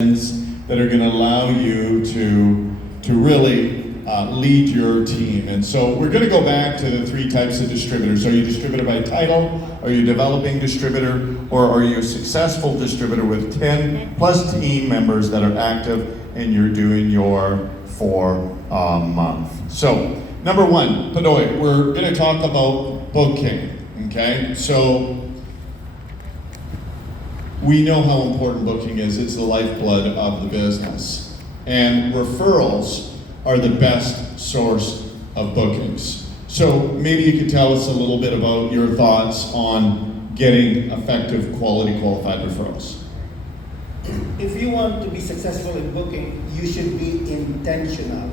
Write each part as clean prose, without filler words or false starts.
that are going to allow you to really lead your team. And so we're going to go back to the three types of distributors. Are you a distributor by title? Are you a developing distributor? Or are you a successful distributor with 10 plus team members that are active and you're doing your 4-month? So number one, Padoy, we're going to talk about booking. Okay, so we know how important booking is. It's the lifeblood of the business. And referrals are the best source of bookings. So maybe you could tell us a little bit about your thoughts on getting effective, quality, qualified referrals. If you want to be successful in booking, you should be intentional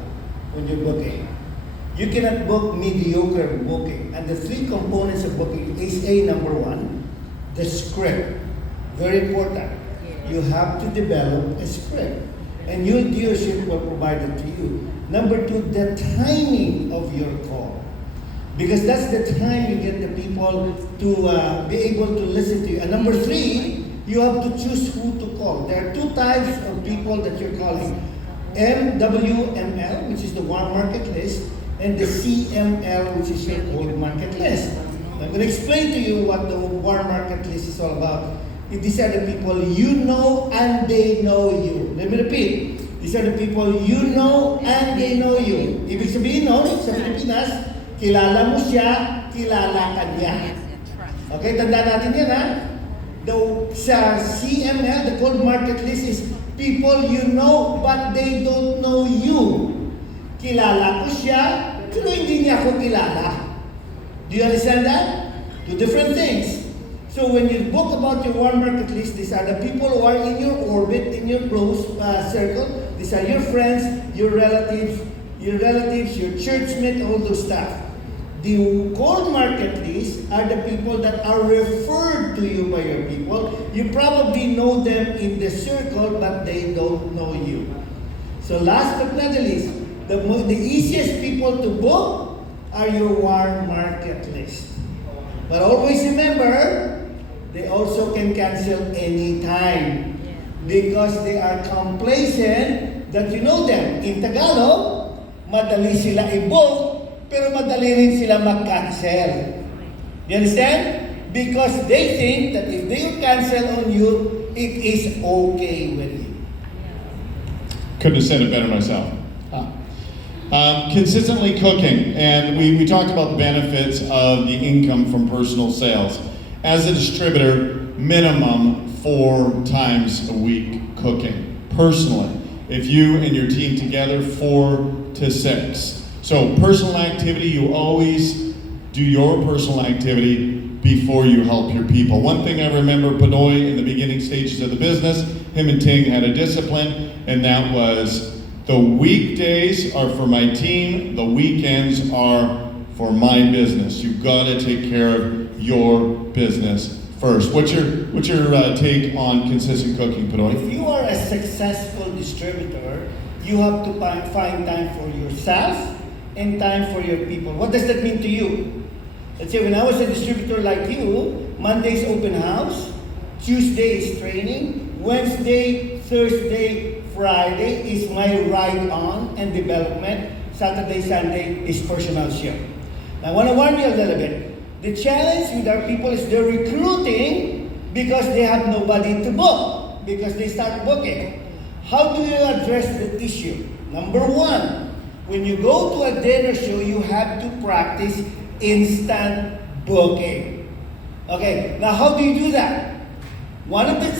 when you're booking. You cannot book mediocre booking. And the three components of booking is number one, the script. Very important. You have to develop a script. And your dealership will provide it to you. Number two, the timing of your call. Because that's the time you get the people to be able to listen to you. And number three, you have to choose who to call. There are two types of people that you're calling. MWML, which is the warm market list, and the CML, which is your cold market list. I'm going to explain to you what the warm market list is all about. These are the people you know and they know you. Let me repeat. These are the people you know and they know you. Ibig sabihin nun, sa Pilipinas, kilala mo siya, kilala ka niya. Okay, tandaan natin yan ha. Sa CML, the cold market list is people you know but they don't know you. Kilala ko siya, pero hindi niya ako kilala. Do you understand that? Two different things. So when you book about your warm market list, these are the people who are in your orbit, in your close circle. These are your friends, your relatives, your churchmates, all those stuff. The cold market list are the people that are referred to you by your people. You probably know them in the circle, but they don't know you. So last but not the least, the easiest people to book are your warm market list. But always remember, they also can cancel anytime because they are complacent that you know them. In Tagalog, madali sila i-book, pero madali rin sila mag-cancel. You understand? Because they think that if they cancel on you, it is okay with you. Couldn't have said it better myself. Consistently cooking, and we talked about the benefits of the income from personal sales. As a distributor, minimum 4 times a week cooking, personally. If you and your team together, 4 to 6. So personal activity, you always do your personal activity before you help your people. One thing I remember Padoy in the beginning stages of the business, him and Ting had a discipline, and that was the weekdays are for my team, the weekends are for my business. You've got to take care of your business first. What's your take on consistent cooking, Padoy? If you are a successful distributor, you have to find time for yourself and time for your people. What does that mean to you? Let's say when I was a distributor like you, Monday's open house, Tuesday is training, Wednesday, Thursday, Friday is my ride-on and development, Saturday, Sunday is personal shift. Now, I want to warn you a little bit. The challenge with our people is they're recruiting because they have nobody to book, because they start booking. How do you address the issue? Number one, when you go to a dinner show, you have to practice instant booking. Okay, now how do you do that? One of the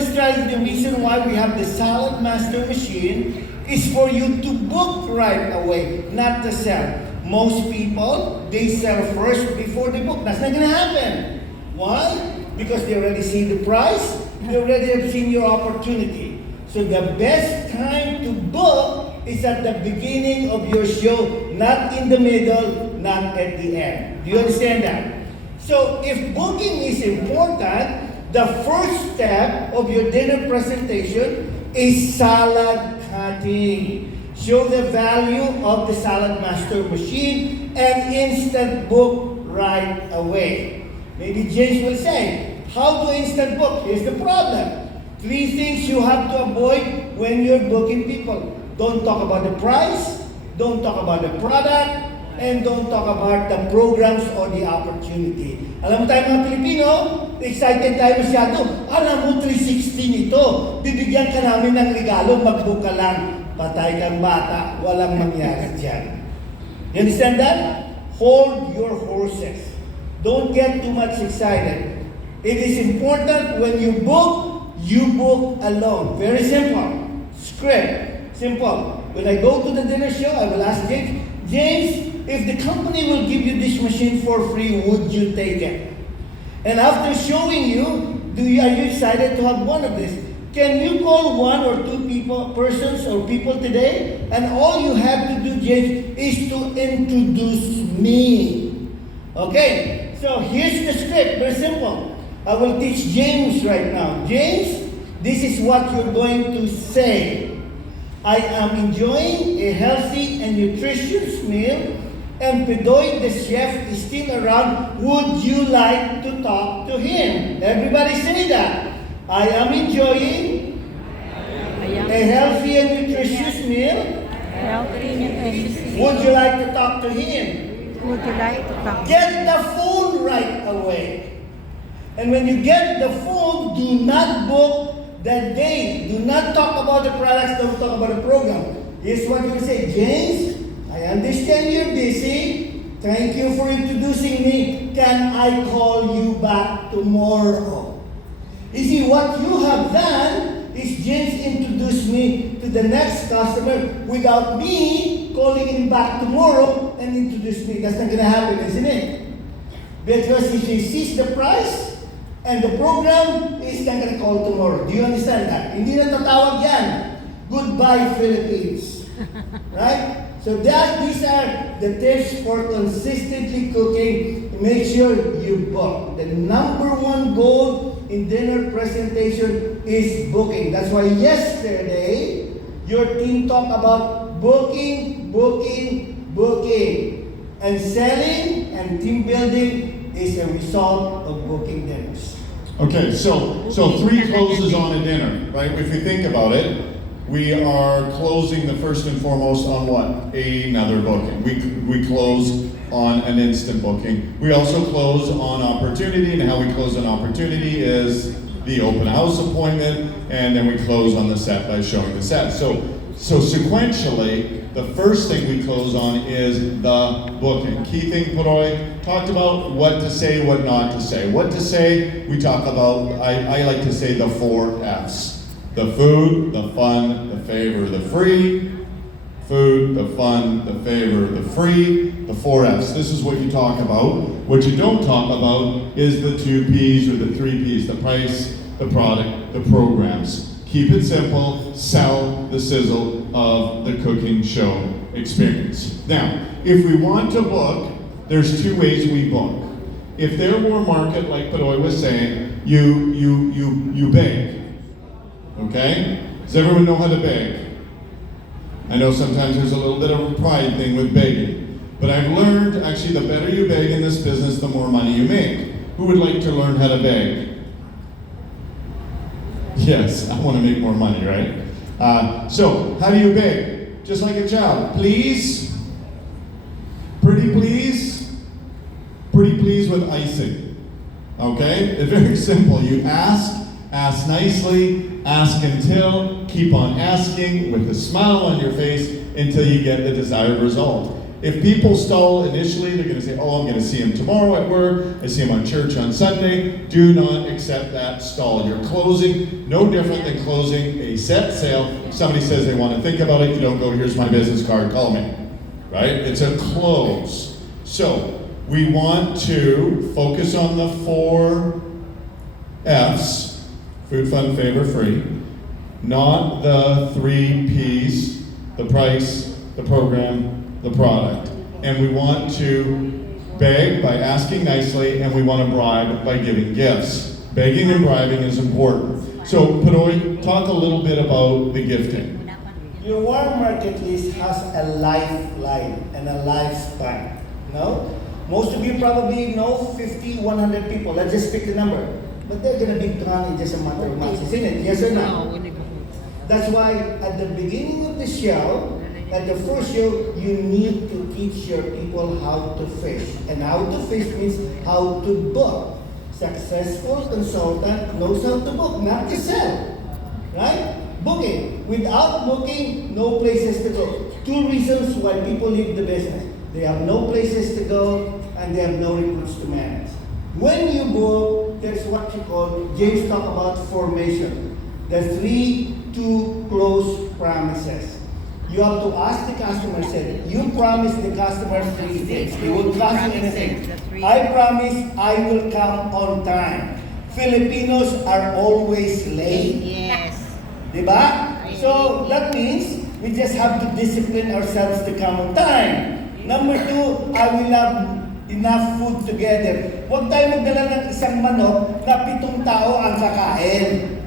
strategies, the reason why we have the Saladmaster machine is for you to book right away, not to sell. Most people, they sell first before they book. That's not going to happen. Why? Because they already see the price. They already have seen your opportunity. So the best time to book is at the beginning of your show, not in the middle, not at the end. Do you understand that? So if booking is important, the first step of your dinner presentation is salad cutting. Show the value of the Saladmaster machine and instant book right away. Maybe James will say, how to instant book? Here's the problem. Three things you have to avoid when you're booking people. Don't talk about the price, don't talk about the product, and don't talk about the programs or the opportunity. Alam mo tayo mga Pilipino, excited tayo masyado. Alam mo, 316 ito. Bibigyan ka namin ng regalo, mag-book ka lang. Patay kang bata, walang mangyari dyan. You understand that? Hold your horses. Don't get too much excited. It is important when you book alone. Very simple. Script. Simple. When I go to the dinner show, I will ask James, if the company will give you this machine for free, would you take it? And after showing you, are you excited to have one of this? Can you call one or two persons or people today? And all you have to do, James, is to introduce me. Okay, so here's the script, very simple. I will teach James right now. James, this is what you're going to say. I am enjoying a healthy and nutritious meal, and Pedoy the chef is still around. Would you like to talk to him? Everybody say that. I am enjoying a healthy and nutritious meal. Would you like to talk to him? Would you like to talk? Get the phone right away. And when you get the phone, do not book that day. Do not talk about the products, don't talk about the program. Here's what you say, James, I understand you're busy. Thank you for introducing me. Can I call you back tomorrow? You see, what you have done is James introduced me to the next customer without me calling him back tomorrow and introduce me. That's not going to happen, isn't it? Because if he sees the price, and the program is not going to call tomorrow. Do you understand that? Hindi na tatawag yan. Goodbye, Philippines. Right? So these are the tips for consistently cooking. Make sure you book. The number one goal in dinner presentation is booking. That's why yesterday, your team talked about booking. And selling and team building is a result of booking dinners. Okay, so 3 closes on a dinner, right? If you think about it, we are closing the first and foremost on what? Another booking. We close on an instant booking. We also close on opportunity, and how we close on opportunity is the open house appointment, and then we close on the set by showing the set. So sequentially, the first thing we close on is the booking. Key thing, Puroy talked about what to say, what not to say. What to say, we talk about, I like to say the 4 F's. The food, the fun, the favor, the free. Food, the fun, the favor, the free, the 4 F's. This is what you talk about. What you don't talk about is the 2 P's or the 3 P's, the price, the product, the programs. Keep it simple, sell the sizzle of the cooking show experience. Now, if we want to book, there's 2 ways we book. If there were a market, like Padoy was saying, you beg. Okay? Does everyone know how to beg? I know sometimes there's a little bit of a pride thing with begging. But I've learned, actually, the better you beg in this business, the more money you make. Who would like to learn how to beg? Yes, I want to make more money, right? So, how do you beg? Just like a child. Please? Pretty please? Pretty please with icing. Okay? It's very simple. You ask nicely, ask until, keep on asking with a smile on your face until you get the desired result. If people stall initially, they're going to say, oh, I'm going to see him tomorrow at work, I see him on church on Sunday. Do not accept that stall. You're closing, no different than closing a set sale. If somebody says they want to think about it, you don't go, here's my business card, call me. Right? It's a close. So, we want to focus on the 4 F's, food, fun, favor, free, not the 3 P's, the price, the program, the product. And we want to beg by asking nicely, and we want to bribe by giving gifts. Begging and bribing is important. So, Padoy, talk a little bit about the gifting. Your warm market list has a lifeline and a lifespan. No? Most of you probably know 50, 100 people. Let's just pick the number. but they're gonna be gone in just a matter of months, isn't it? Yes or no? That's why at the beginning of the show, at the first show, you need to teach your people how to fish. And how to fish means how to book. Successful consultant knows how to book, not to sell. Right? Booking. Without booking, no places to go. Two reasons why people leave the business. They have no places to go and they have no recruits to manage. When you book, there's what you call, James talked about formation. The 3 to close promises. You have to ask the customer, say, you promise the customer 3 things. They will cost you anything. I promise I will come on time. Filipinos are always late. Yes. Diba? So that means we just have to discipline ourselves to come on time. Number 2, I will have enough food together. Huwag tayo magdala ng isang manok na 7 tao ang kakain.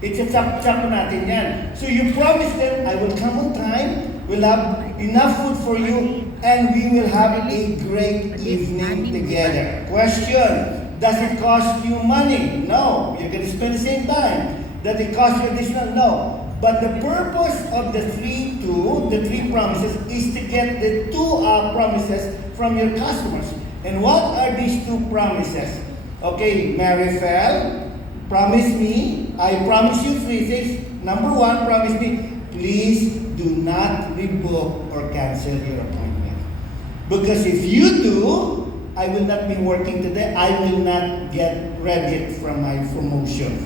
Itsa-chop-chop natin yan. So you promise them, I will come on time, we'll have enough food for you, and we will have a great evening together. Question, does it cost you money? No. You're going to spend the same time. Does it cost you additional? No. But the purpose of the 3 promises, is to get the 2 promises from your customers. And what are these 2 promises? Okay, Marifel, promise me, I promise you 3 things. Number 1, promise me, please do not rebook or cancel your appointment. Because if you do, I will not be working today. I will not get credit from my promotion,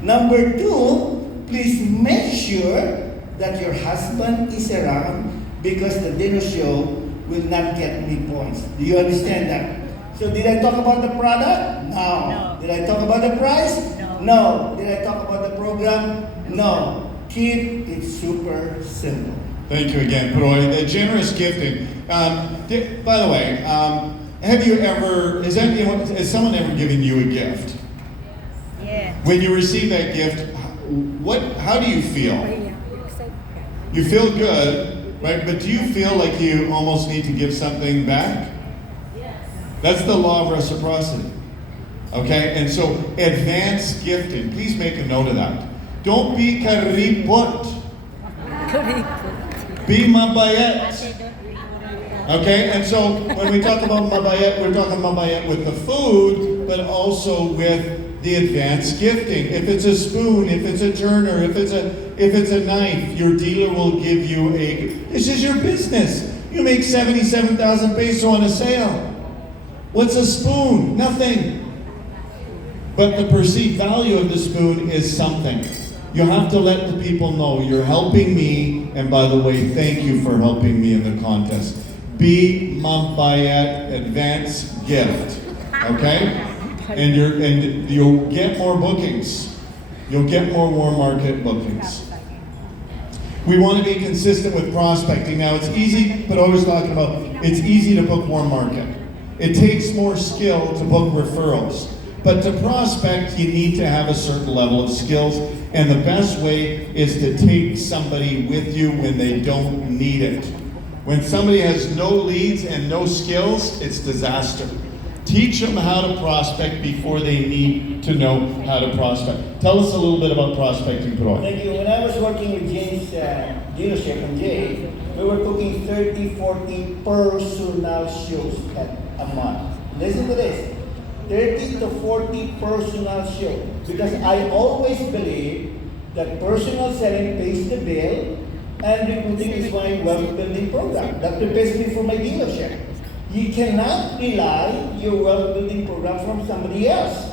Number 2, please make sure that your husband is around because the dinner show will not get me points. Do you understand that? So did I talk about the product? No. Did I talk about the price? No. Did I talk about the program? No. Keep it super simple. Thank you again, Proy. The generous gifting. By the way, has someone ever given you a gift? Yes. When you receive that gift, how do you feel? You feel good, right? But do you feel like you almost need to give something back? That's the law of reciprocity. Okay? And so, advanced gifting. Please make a note of that. Don't be karipot. Be mabayat. Okay? And so, when we talk about mabayat, we're talking mabayat with the food, but also with the advanced gifting. If it's a spoon, if it's a turner, if it's a knife, your dealer will give you this is your business. You make 77,000 peso on a sale. What's a spoon? Nothing. But the perceived value of the spoon is something. You have to let the people know you're helping me, and by the way, thank you for helping me in the contest. Be Mabayat advance gift. Okay? And you'll get more bookings. You'll get more warm market bookings. We want to be consistent with prospecting. Now it's easy, but always talking about it's easy to book warm market. It takes more skill to book referrals. But to prospect, you need to have a certain level of skills, and the best way is to take somebody with you when they don't need it. When somebody has no leads and no skills, it's disaster. Teach them how to prospect before they need to know how to prospect. Tell us a little bit about prospecting, Pro. Thank you. When I was working with James' dealership and Jay, we were booking 30, 40 personal shows a month. Listen to this. 30 to 40 personal shows. Because I always believe that personal selling pays the bill and recruiting is my wealth building program. That prepares me for my dealership. You cannot rely your wealth building program from somebody else.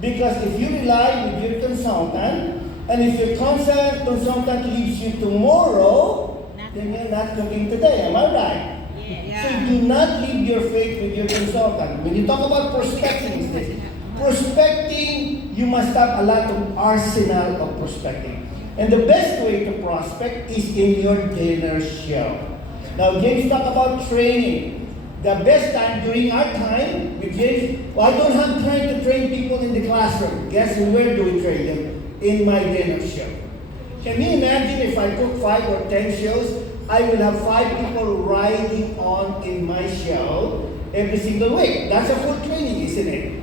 Because if you rely with your consultant, and if your consultant leaves you tomorrow, then you're not cooking today. Am I right? Yeah. So do not leave your faith with your consultant. When you talk about prospecting, prospecting, you must have a lot of arsenal of prospecting. And the best way to prospect is in your dinner show. Now, James talked about training. The best time during our time with James, I don't have time to train people in the classroom. Guess where do we train them? In my dinner show. Can you imagine if I cook 5 or 10 shows, I will have 5 people riding on in my show every single week. That's a full training, isn't it?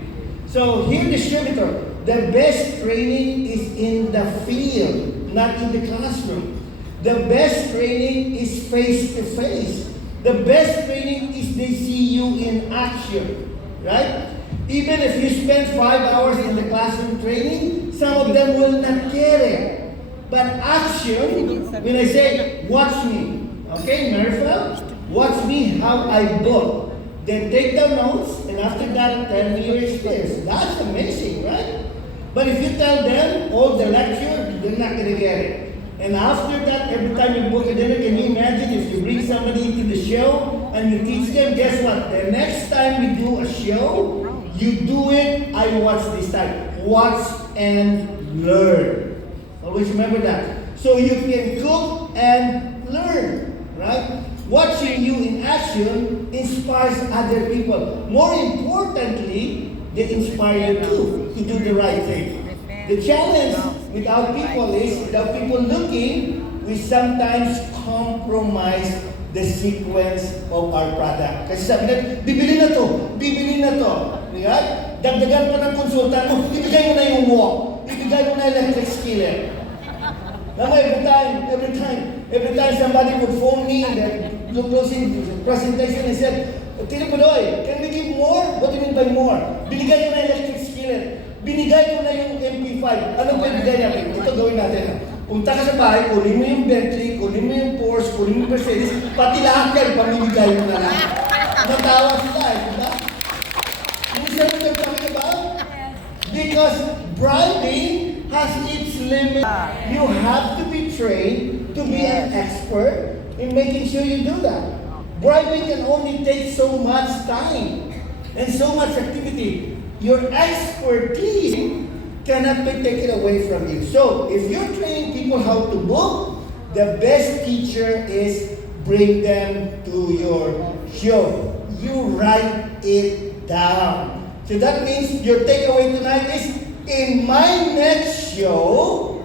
So here, distributor, the best training is in the field, not in the classroom. The best training is face to face. The best training is they see you in action, right? Even if you spend 5 hours in the classroom training, some of them will not get it. But action, when I say, watch me, okay, Marifel, watch me how I book. Then take the notes, and after that, tell me your experience. That's amazing, right? But if you tell them all the lecture, they're not going to get it. And after that, every time you book a dinner, can you imagine if you bring somebody into the show and you teach them, guess what? The next time we do a show, you do it, I watch this time. Watch and learn. Always remember that. So you can cook and learn, right? Watching you in action inspires other people. More importantly, they inspire you too to do the right thing. The challenge with our people is, without people looking, we sometimes compromise the sequence of our product. Kasi sabi natin, bibili na to. Right? Dagdagan pa ng konsultan mo, ibigay mo na yung walk, ibigay mo na yung electric skiller. Every time somebody would phone me in the closing presentation and said, Tino Pudoy, can we give more? What do you mean by more? Binigay ko na electric skiller. Binigay ko na yung MP5. Ano ba ibigay natin? Ito gawin natin. Punta ka sa bahay, kunin mo yung Bentley, kunin mo yung Porsche, kunin mo yung Mercedes, pati lahat yan, pamimigay mo na lang. Natawa sila, diba? You see what I'm talking about? Because bribing has its limit. You have to be trained to be an expert in making sure you do that. Bribing can only take so much time and so much activity. Your expertise cannot be taken away from you. So, if you're training people how to book, the best teacher is bring them to your show. You write it down. So that means your takeaway tonight is, in my next show,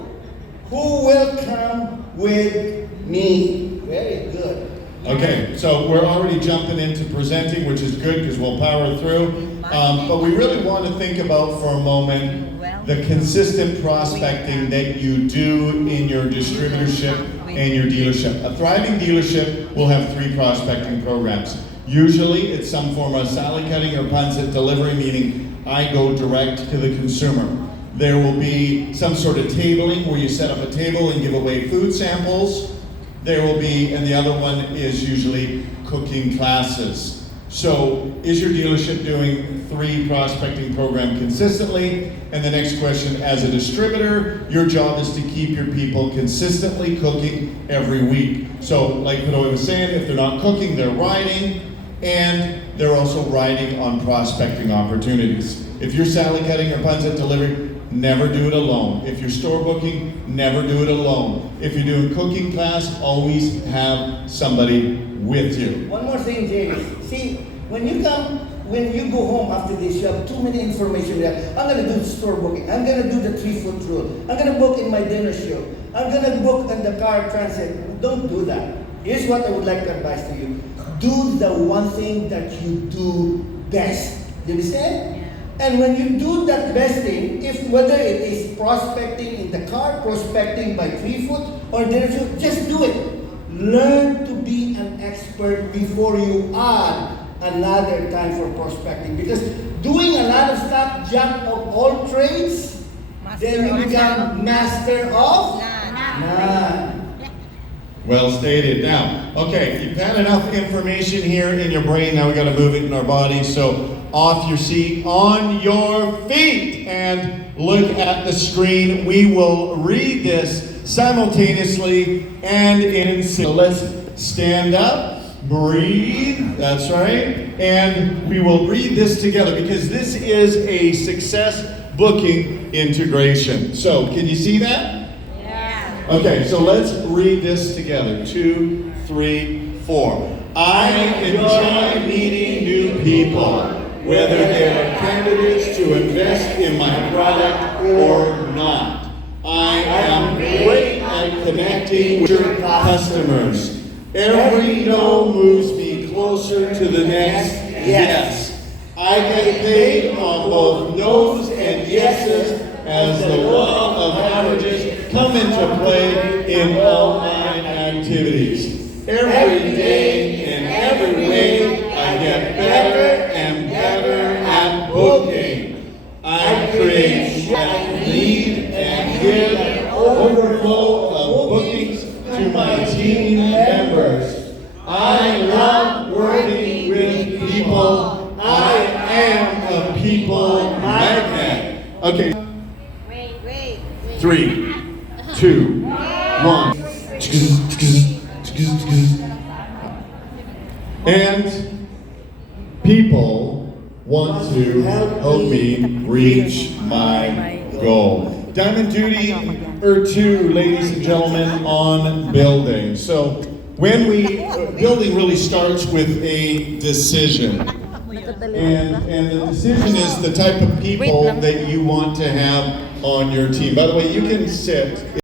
who will come with me? Very good. Okay, so we're already jumping into presenting, which is good because we'll power through. But we really want to think about for a moment the consistent prospecting that you do in your distributorship and your dealership. A thriving dealership will have 3 prospecting programs. Usually it's some form of salad cutting or punset delivery, meaning I go direct to the consumer. There will be some sort of tabling where you set up a table and give away food samples. There will be, and the other one is usually cooking classes. So, is your dealership doing 3 prospecting program consistently? And the next question, as a distributor, your job is to keep your people consistently cooking every week. So, like Padoy was saying, if they're not cooking, they're riding, and they're also riding on prospecting opportunities. If you're salad cutting or punset delivery, never do it alone. If you're store booking, never do it alone. If you're doing cooking class, always have somebody with you. One more thing, James. See, when you go home after this, you have too many information there. I'm going to do the store booking. I'm going to do the 3-foot rule. I'm going to book in my dinner show. I'm going to book in the car transit. Don't do that. Here's what I would like to advise to you. Do the one thing that you do best. Do you understand? And when you do that best thing, if whether it is prospecting in the car, prospecting by 3-foot or dinner show, just do it. Learn to be an expert before you add another time for prospecting. Because doing a lot of stuff, jack of all trades, then you become master of none. Well stated. Now, okay, you've had enough information here in your brain. Now we got to move it in our body. So, off your seat, on your feet, and look at the screen. We will read this simultaneously and in sync. So let's stand up, breathe. That's right, and we will read this together because this is a success booking integration. So, can you see that? Okay, so let's read this together. 2, 3, 4. I enjoy meeting new people, whether they are candidates to invest in my product or not. I am great at connecting with your customers. Every no moves me closer to the next yes. I I get paid on both no's and yeses as the law of averages come into play in all my activities. Every day, in every way, I get better and better at booking. I create and lead and give an overflow of bookings to my team members. I love working with people. I am a people magnet. Okay. Wait. 3, 2, 1. And people want to help me reach my goal. Diamond duty or 2, ladies and gentlemen, on building. So when building really starts with a decision. And the decision is the type of people that you want to have on your team. By the way, you can sit.